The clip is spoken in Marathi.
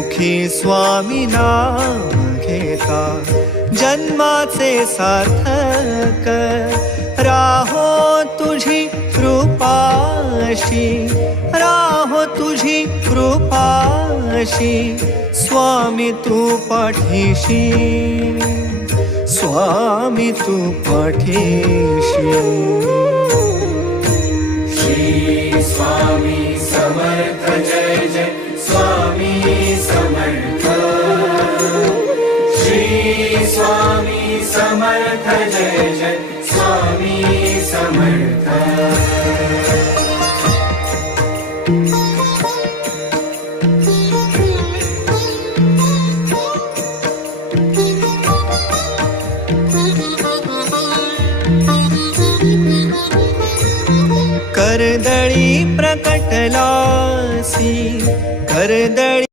मुखी स्वामी नाम घेता जन्माचे सार्थक राहो तुझी कृपाशी राहो तुझी कृपाशी स्वामी तू पाठीशी स्वामी तू पाठीशी श्री स्वामी समर्थ जय जय स्वामी समर्थ श्री स्वामी समर्थ जय जय स्वामी समर्थ कर्दळी प्रकटलासी कर्दळी